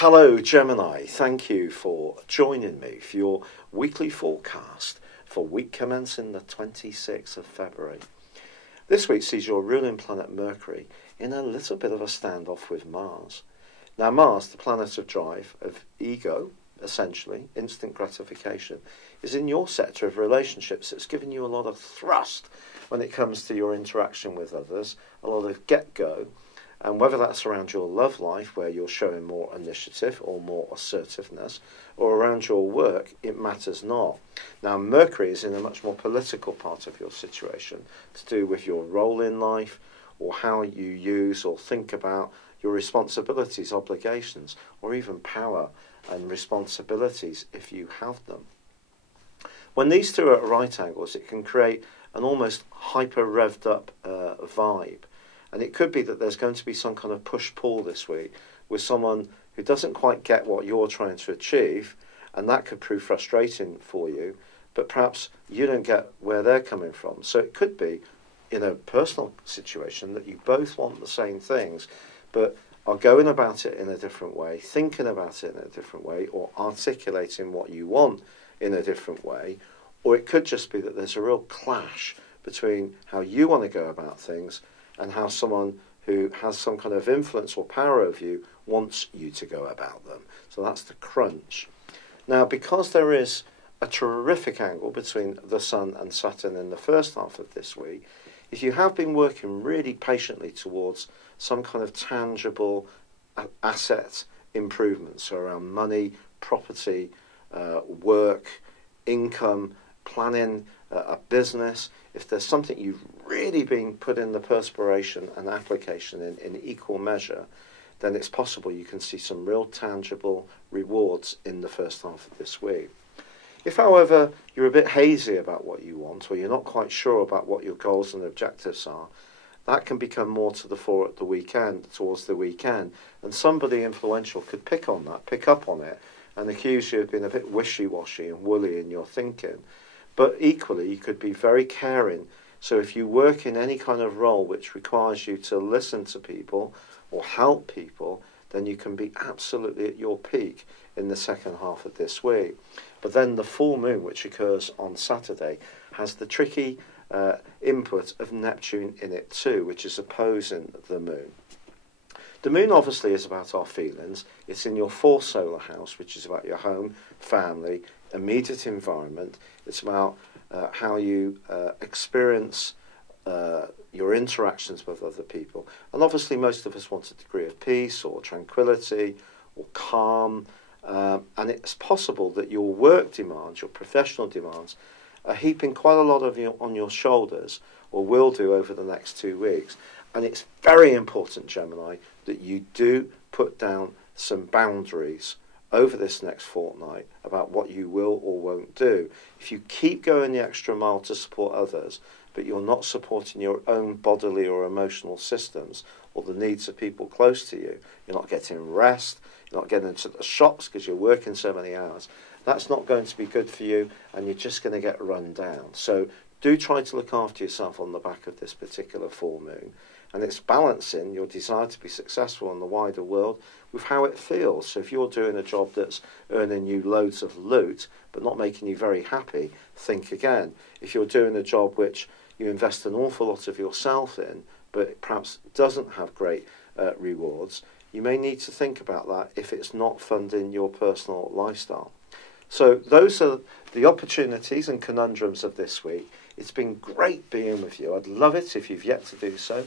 Hello Gemini, thank you for joining me for your weekly forecast for week commencing the 26th of February. This week sees your ruling planet Mercury in a little bit of a standoff with Mars. Now Mars, the planet of drive, of ego, essentially, instant gratification, is in your sector of relationships. It's giving you a lot of thrust when it comes to your interaction with others, a lot of get-go. And whether that's around your love life, where you're showing more initiative or more assertiveness, or around your work, it matters not. Now, Mercury is in a much more political part of your situation, to do with your role in life, or how you use or think about your responsibilities, obligations, or even power and responsibilities if you have them. When these two are at right angles, it can create an almost hyper-revved up vibe. And it could be that there's going to be some kind of push-pull this week with someone who doesn't quite get what you're trying to achieve, and that could prove frustrating for you, but perhaps you don't get where they're coming from. So it could be, in a personal situation, that you both want the same things, but are going about it in a different way, thinking about it in a different way, or articulating what you want in a different way. Or it could just be that there's a real clash between how you want to go about things and how someone who has some kind of influence or power over you wants you to go about them. So that's the crunch. Now, because there is a terrific angle between the Sun and Saturn in the first half of this week, if you have been working really patiently towards some kind of tangible asset improvements, so around money, property, work, income, planning a business, if there's something you've really been put in the perspiration and application in equal measure, then it's possible you can see some real tangible rewards in the first half of this week. If, however, you're a bit hazy about what you want, or you're not quite sure about what your goals and objectives are, that can become more to the fore at the weekend, towards the weekend, and somebody influential could pick up on it, and accuse you of being a bit wishy-washy and woolly in your thinking. But equally, you could be very caring. So if you work in any kind of role which requires you to listen to people or help people, then you can be absolutely at your peak in the second half of this week. But then the full moon, which occurs on Saturday, has the tricky input of Neptune in it too, which is opposing the moon. The moon obviously is about our feelings. It's in your fourth solar house, which is about your home, family, immediate environment. It's about how you experience your interactions with other people. And obviously most of us want a degree of peace or tranquility or calm. And it's possible that your work demands, your professional demands, are heaping quite a lot of on your shoulders, or will do over the next 2 weeks. And it's very important, Gemini, that you do put down some boundaries over this next fortnight about what you will or won't do. If you keep going the extra mile to support others, but you're not supporting your own bodily or emotional systems or the needs of people close to you, you're not getting rest, you're not getting into the shops because you're working so many hours, that's not going to be good for you, and you're just going to get run down. So do try to look after yourself on the back of this particular full moon. And it's balancing your desire to be successful in the wider world with how it feels. So if you're doing a job that's earning you loads of loot but not making you very happy, think again. If you're doing a job which you invest an awful lot of yourself in but it perhaps doesn't have great rewards, you may need to think about that if it's not funding your personal lifestyle. So those are the opportunities and conundrums of this week. It's been great being with you. I'd love it if you've yet to do so.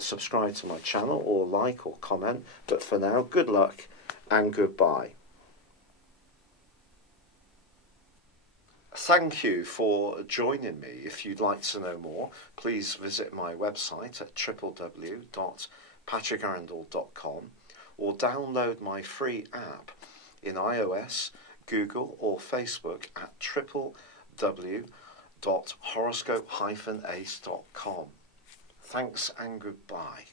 Subscribe to my channel or like or comment. But for now, good luck and goodbye. Thank you for joining me. If you'd like to know more, please visit my website at www.patrickarundell.com or download my free app in iOS, Google or Facebook at www.horoscope-ace.com. Thanks and goodbye.